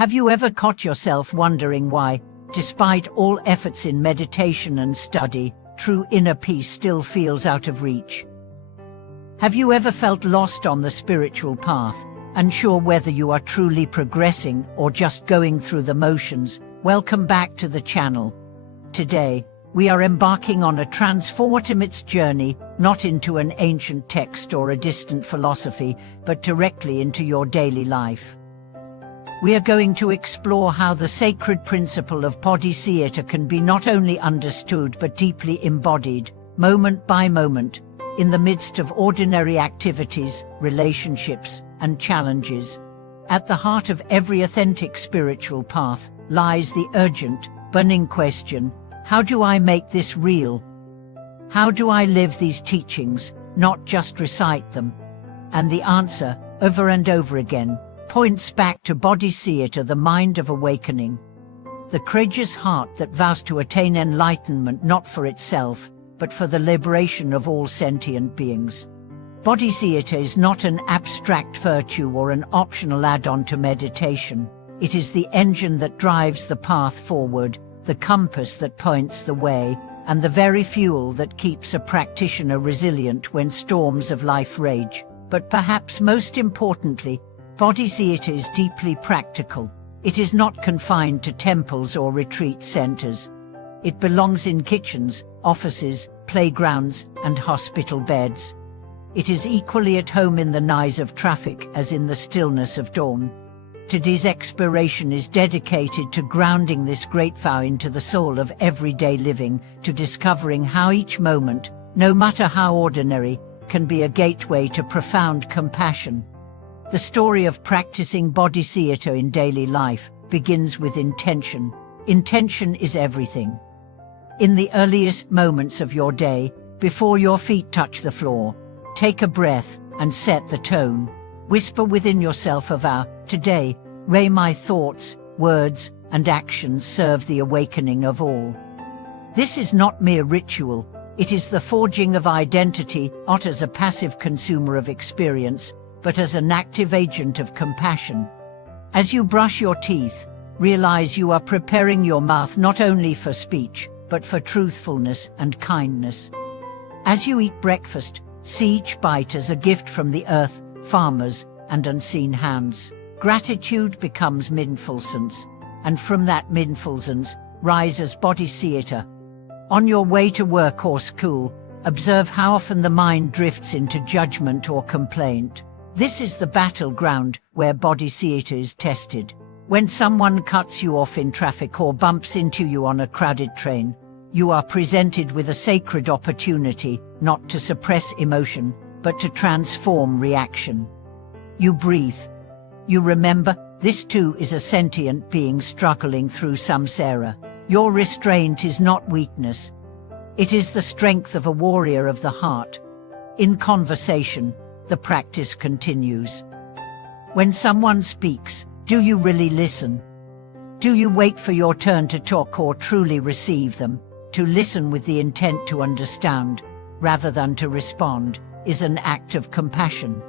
Have you ever caught yourself wondering why, despite all efforts in meditation and study, true inner peace still feels out of reach? Have you ever felt lost on the spiritual path, unsure whether you are truly progressing or just going through the motions? Welcome back to the channel. Today, we are embarking on a transformative journey, not into an ancient text or a distant philosophy, but directly into your daily life. We are going to explore how the sacred principle of Bodhicitta can be not only understood but deeply embodied, moment by moment, in the midst of ordinary activities, relationships, and challenges. At the heart of every authentic spiritual path lies the urgent, burning question: how do I make this real? How do I live these teachings, not just recite them? And the answer, over and over again, points back to Bodhicitta, the mind of awakening. The courageous heart that vows to attain enlightenment not for itself, but for the liberation of all sentient beings. Bodhicitta is not an abstract virtue or an optional add-on to meditation. It is the engine that drives the path forward, the compass that points the way, and the very fuel that keeps a practitioner resilient when storms of life rage. But perhaps most importantly, Bodhicitta is deeply practical. It is not confined to temples or retreat centers. It belongs in kitchens, offices, playgrounds, and hospital beds. It is equally at home in the noise of traffic as in the stillness of dawn. Today's exploration is dedicated to grounding this great vow into the soul of everyday living, to discovering how each moment, no matter how ordinary, can be a gateway to profound compassion. The story of practicing Bodhicitta in daily life begins with intention. Intention is everything. In the earliest moments of your day, before your feet touch the floor, take a breath and set the tone. Whisper within yourself a vow: today, may my thoughts, words, and actions serve the awakening of all. This is not mere ritual, it is the forging of identity, not as a passive consumer of experience, but as an active agent of compassion. As you brush your teeth, realize you are preparing your mouth not only for speech, but for truthfulness and kindness. As you eat breakfast, see each bite as a gift from the earth, farmers, and unseen hands. Gratitude becomes mindfulness, and from that mindfulness rises Bodhicitta. On your way to work or school, observe how often the mind drifts into judgment or complaint. This is the battleground where Bodhicitta is tested. When someone cuts you off in traffic or bumps into you on a crowded train, you are presented with a sacred opportunity not to suppress emotion, but to transform reaction. You breathe. You remember, this too is a sentient being struggling through samsara. Your restraint is not weakness. It is the strength of a warrior of the heart. In conversation, the practice continues. When someone speaks, do you really listen? Do you wait for your turn to talk or truly receive them? To listen with the intent to understand, rather than to respond, is an act of compassion.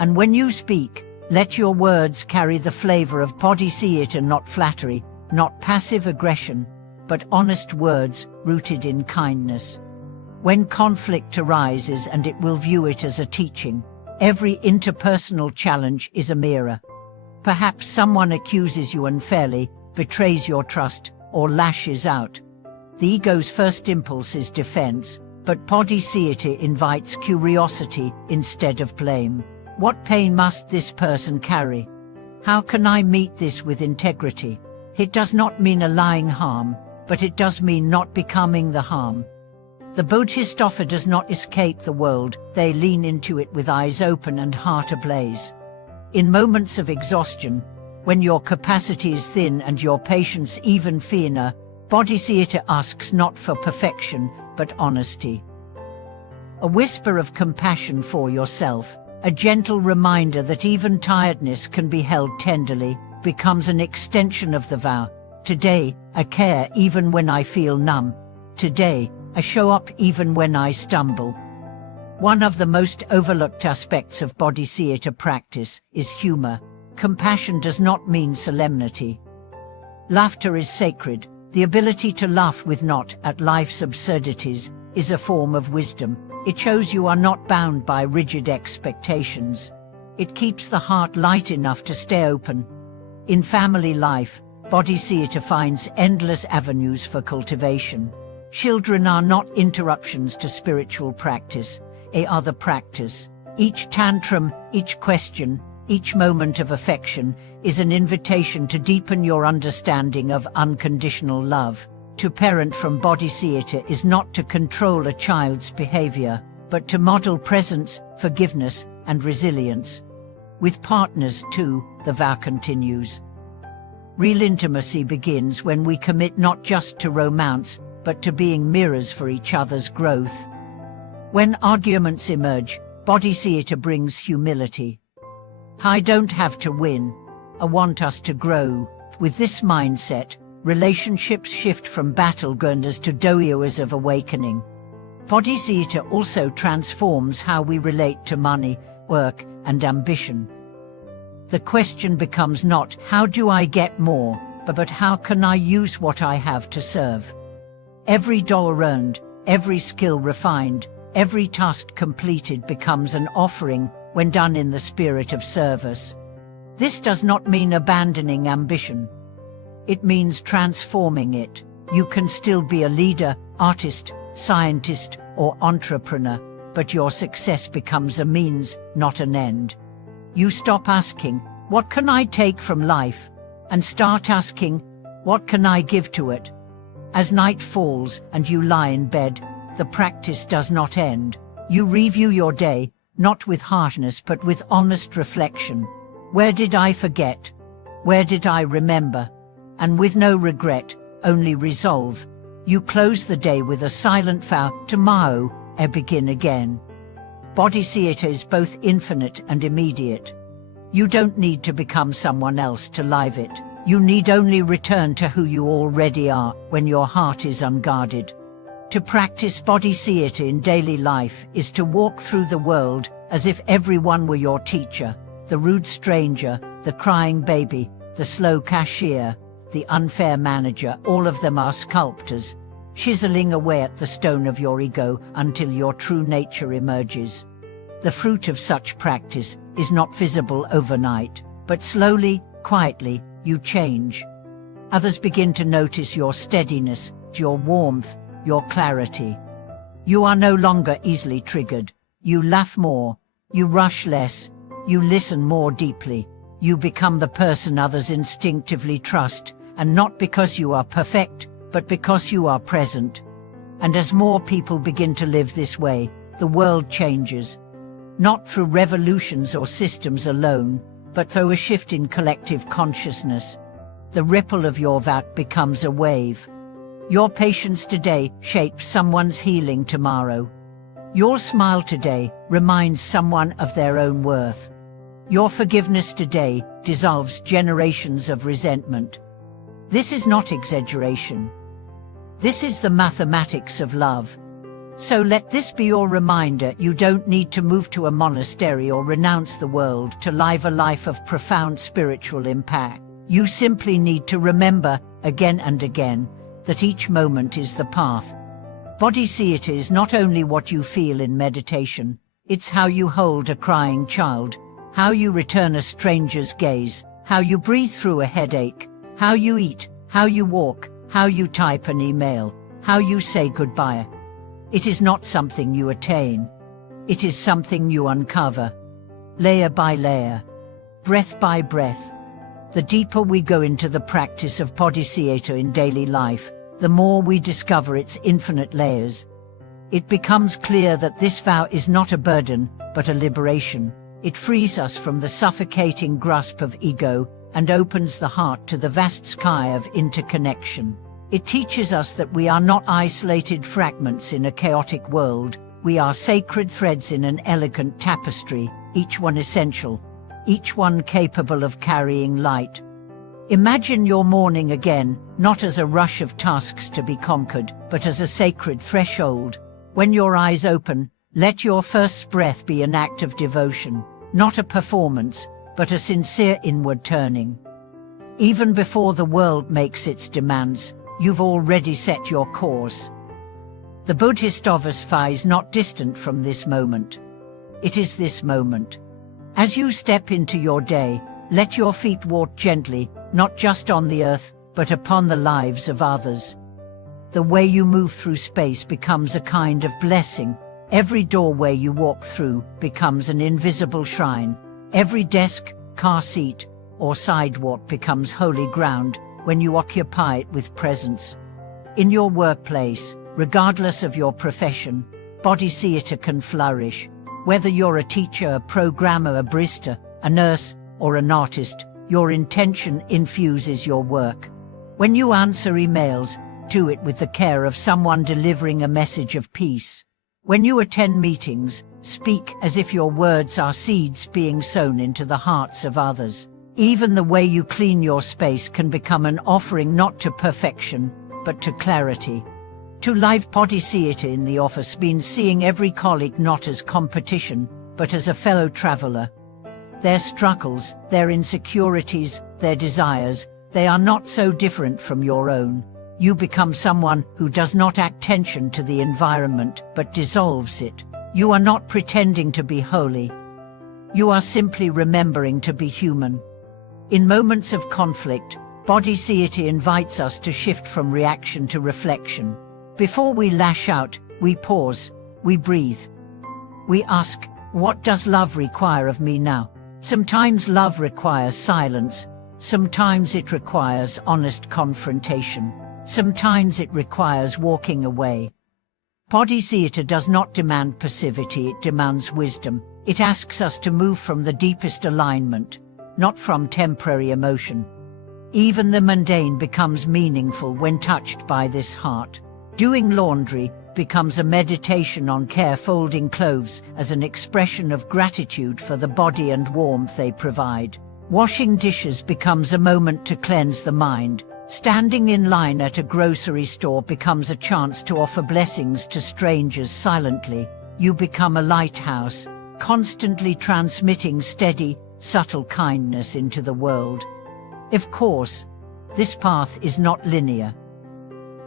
And when you speak, let your words carry the flavor of Bodhicitta, not flattery, not passive aggression, but honest words rooted in kindness. When conflict arises, and it will view it as a teaching, every interpersonal challenge is a mirror. Perhaps someone accuses you unfairly, betrays your trust, or lashes out. The ego's first impulse is defense, but Bodhicitta invites curiosity instead of blame. What pain must this person carry? How can I meet this with integrity? It does not mean allaying harm, but it does mean not becoming the harm. The Bodhisattva does not escape the world, they lean into it with eyes open and heart ablaze. In moments of exhaustion, when your capacity is thin and your patience even thinner, Bodhicitta asks not for perfection, but honesty. A whisper of compassion for yourself, a gentle reminder that even tiredness can be held tenderly, becomes an extension of the vow. Today, I care even when I feel numb. Today, I show up even when I stumble. One of the most overlooked aspects of Bodhicitta practice is humor. Compassion does not mean solemnity. Laughter is sacred. The ability to laugh with not at life's absurdities is a form of wisdom. It shows you are not bound by rigid expectations. It keeps the heart light enough to stay open. In family life, Bodhicitta finds endless avenues for cultivation. Children are not interruptions to spiritual practice, they are the practice. Each tantrum, each question, each moment of affection is an invitation to deepen your understanding of unconditional love. To parent from Bodhicitta is not to control a child's behavior, but to model presence, forgiveness, and resilience. With partners too, the vow continues. Real intimacy begins when we commit not just to romance, but to being mirrors for each other's growth. When arguments emerge, Bodhicitta brings humility. I don't have to win. I want us to grow. With this mindset, relationships shift from battlegrounds to dohyoes of awakening. Bodhicitta also transforms how we relate to money, work, and ambition. The question becomes not, how do I get more, but how can I use what I have to serve? Every dollar earned, every skill refined, every task completed becomes an offering when done in the spirit of service. This does not mean abandoning ambition. It means transforming it. You can still be a leader, artist, scientist, or entrepreneur, but your success becomes a means, not an end. You stop asking, what can I take from life? And start asking, what can I give to it? As night falls and you lie in bed, the practice does not end. You review your day, not with harshness but with honest reflection. Where did I forget? Where did I remember? And with no regret, only resolve, you close the day with a silent vow, tomorrow I begin again. Bodhicitta is both infinite and immediate. You don't need to become someone else to live it. You need only return to who you already are when your heart is unguarded. To practice Bodhicitta in daily life is to walk through the world as if everyone were your teacher, the rude stranger, the crying baby, the slow cashier, the unfair manager. All of them are sculptors, chiseling away at the stone of your ego until your true nature emerges. The fruit of such practice is not visible overnight, but slowly, quietly, you change. Others begin to notice your steadiness, your warmth, your clarity. You are no longer easily triggered. You laugh more, you rush less, you listen more deeply. You become the person others instinctively trust, and not because you are perfect, but because you are present. And as more people begin to live this way, the world changes. Not through revolutions or systems alone, but through a shift in collective consciousness. The ripple of your vow becomes a wave. Your patience today shapes someone's healing tomorrow. Your smile today reminds someone of their own worth. Your forgiveness today dissolves generations of resentment. This is not exaggeration. This is the mathematics of love. So let this be your reminder: you don't need to move to a monastery or renounce the world to live a life of profound spiritual impact. You simply need to remember, again and again, that each moment is the path. Bodhicitta is not only what you feel in meditation, it's how you hold a crying child, how you return a stranger's gaze, how you breathe through a headache, how you eat, how you walk, how you type an email, how you say goodbye. It is not something you attain. It is something you uncover, layer by layer, breath by breath. The deeper we go into the practice of Bodhicitta in daily life, the more we discover its infinite layers. It becomes clear that this vow is not a burden, but a liberation. It frees us from the suffocating grasp of ego and opens the heart to the vast sky of interconnection. It teaches us that we are not isolated fragments in a chaotic world. We are sacred threads in an elegant tapestry, each one essential, each one capable of carrying light. Imagine your morning again, not as a rush of tasks to be conquered, but as a sacred threshold. When your eyes open, let your first breath be an act of devotion, not a performance, but a sincere inward turning. Even before the world makes its demands, you've already set your course. The Bodhisattva is not distant from this moment. It is this moment. As you step into your day, let your feet walk gently, not just on the earth, but upon the lives of others. The way you move through space becomes a kind of blessing. Every doorway you walk through becomes an invisible shrine. Every desk, car seat, or sidewalk becomes holy ground when you occupy it with presence. In your workplace, regardless of your profession, Bodhicitta can flourish. Whether you're a teacher, a programmer, a barista, a nurse, or an artist, your intention infuses your work. When you answer emails, do it with the care of someone delivering a message of peace. When you attend meetings, speak as if your words are seeds being sown into the hearts of others. Even the way you clean your space can become an offering not to perfection, but to clarity. To live Bodhicitta in the office means seeing every colleague not as competition, but as a fellow traveler. Their struggles, their insecurities, their desires, they are not so different from your own. You become someone who does not add tension to the environment, but dissolves it. You are not pretending to be holy. You are simply remembering to be human. In moments of conflict, Bodhicitta invites us to shift from reaction to reflection. Before we lash out, we pause, we breathe. We ask, what does love require of me now? Sometimes love requires silence. Sometimes it requires honest confrontation. Sometimes it requires walking away. Bodhicitta does not demand passivity, it demands wisdom. It asks us to move from the deepest alignment, not from temporary emotion. Even the mundane becomes meaningful when touched by this heart. Doing laundry becomes a meditation on care, folding clothes as an expression of gratitude for the body and warmth they provide. Washing dishes becomes a moment to cleanse the mind. Standing in line at a grocery store becomes a chance to offer blessings to strangers silently. You become a lighthouse, constantly transmitting steady, subtle kindness into the world. Of course, this path is not linear.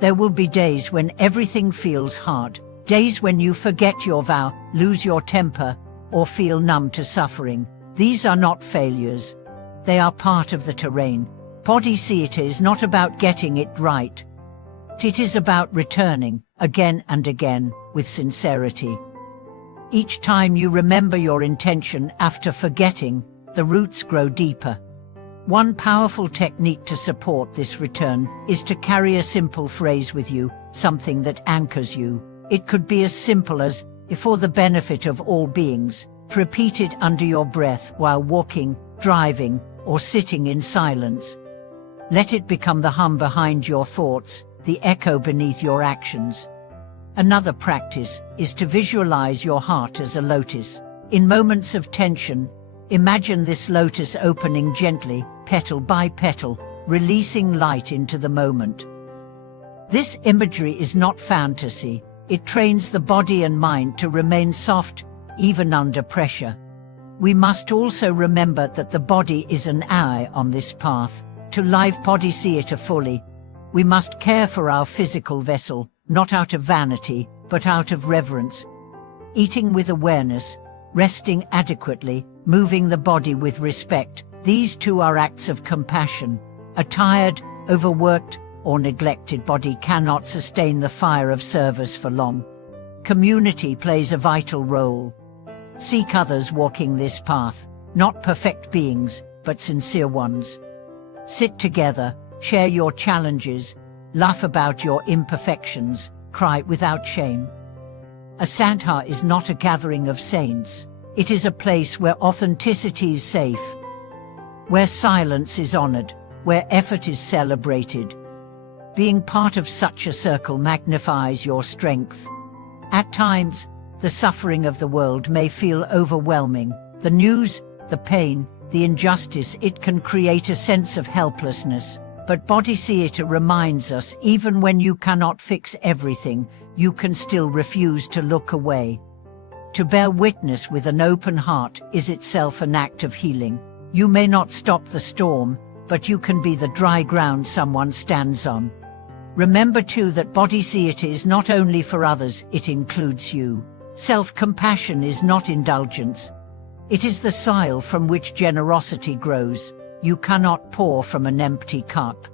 There will be days when everything feels hard, days when you forget your vow, lose your temper, or feel numb to suffering. These are not failures. They are part of the terrain. Bodhicitta is not about getting it right. It is about returning, again and again, with sincerity. Each time you remember your intention after forgetting, the roots grow deeper. One powerful technique to support this return is to carry a simple phrase with you, something that anchors you. It could be as simple as, for the benefit of all beings. Repeat it under your breath while walking, driving, or sitting in silence. Let it become the hum behind your thoughts, the echo beneath your actions. Another practice is to visualize your heart as a lotus. In moments of tension, imagine this lotus opening gently, petal by petal, releasing light into the moment. This imagery is not fantasy. It trains the body and mind to remain soft, even under pressure. We must also remember that the body is an ally on this path. To live Bodhicitta fully, we must care for our physical vessel, not out of vanity, but out of reverence. Eating with awareness, resting adequately, moving the body with respect, these two are acts of compassion. A tired, overworked, or neglected body cannot sustain the fire of service for long. Community plays a vital role. Seek others walking this path, not perfect beings, but sincere ones. Sit together, share your challenges, laugh about your imperfections, cry without shame. A sangha is not a gathering of saints. It is a place where authenticity is safe, where silence is honored, where effort is celebrated. Being part of such a circle magnifies your strength. At times, the suffering of the world may feel overwhelming. The news, the pain, the injustice, it can create a sense of helplessness. But Bodhicitta reminds us, even when you cannot fix everything, you can still refuse to look away. To bear witness with an open heart is itself an act of healing. You may not stop the storm, but you can be the dry ground someone stands on. Remember too that Bodhicitta is not only for others, it includes you. Self-compassion is not indulgence. It is the soil from which generosity grows. You cannot pour from an empty cup.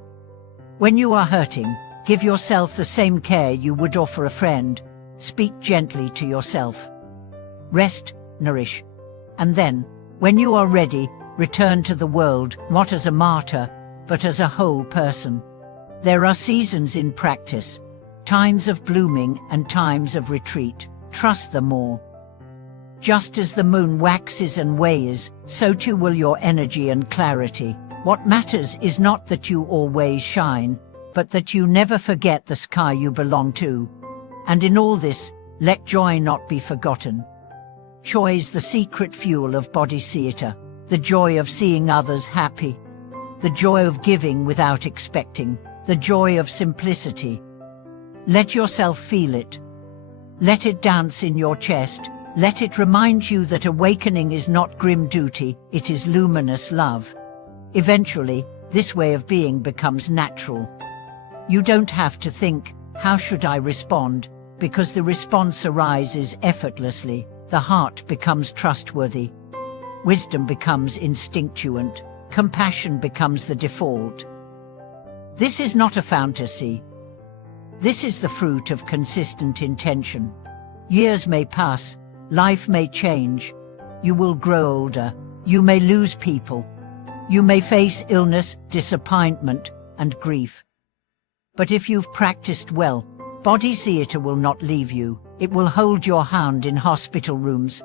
When you are hurting, give yourself the same care you would offer a friend. Speak gently to yourself. Rest, nourish, and then, when you are ready, return to the world, not as a martyr, but as a whole person. There are seasons in practice, times of blooming and times of retreat. Trust them all. Just as the moon waxes and wanes, so too will your energy and clarity. What matters is not that you always shine, but that you never forget the sky you belong to. And in all this, let joy not be forgotten. Joy is the secret fuel of Bodhicitta, the joy of seeing others happy, the joy of giving without expecting, the joy of simplicity. Let yourself feel it. Let it dance in your chest. Let it remind you that awakening is not grim duty, it is luminous love. Eventually, this way of being becomes natural. You don't have to think, how should I respond? Because the response arises effortlessly. The heart becomes trustworthy. Wisdom becomes instinctuant. Compassion becomes the default. This is not a fantasy. This is the fruit of consistent intention. Years may pass, life may change. You will grow older. You may lose people. You may face illness, disappointment, and grief. But if you've practiced well, Bodhicitta will not leave you. It will hold your hand in hospital rooms.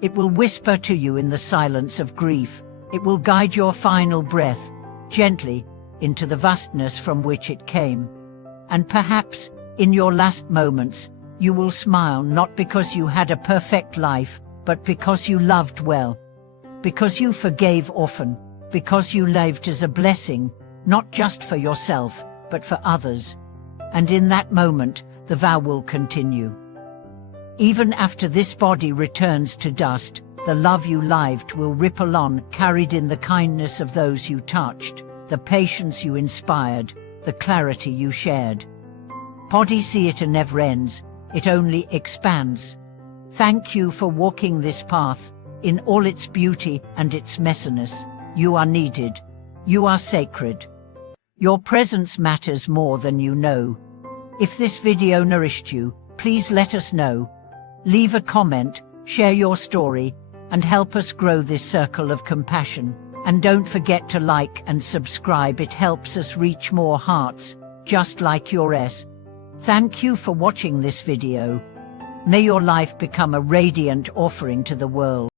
It will whisper to you in the silence of grief. It will guide your final breath, gently, into the vastness from which it came. And perhaps, in your last moments, you will smile not because you had a perfect life, but because you loved well. Because you forgave often. Because you lived as a blessing, not just for yourself, but for others. And in that moment, the vow will continue. Even after this body returns to dust, the love you lived will ripple on, carried in the kindness of those you touched, the patience you inspired, the clarity you shared. Bodhicitta never ends, it only expands. Thank you for walking this path, in all its beauty and its messiness. You are needed. You are sacred. Your presence matters more than you know. If this video nourished you, please let us know. Leave a comment, share your story, and help us grow this circle of compassion. And don't forget to like and subscribe, it helps us reach more hearts, just like yours. Thank you for watching this video. May your life become a radiant offering to the world.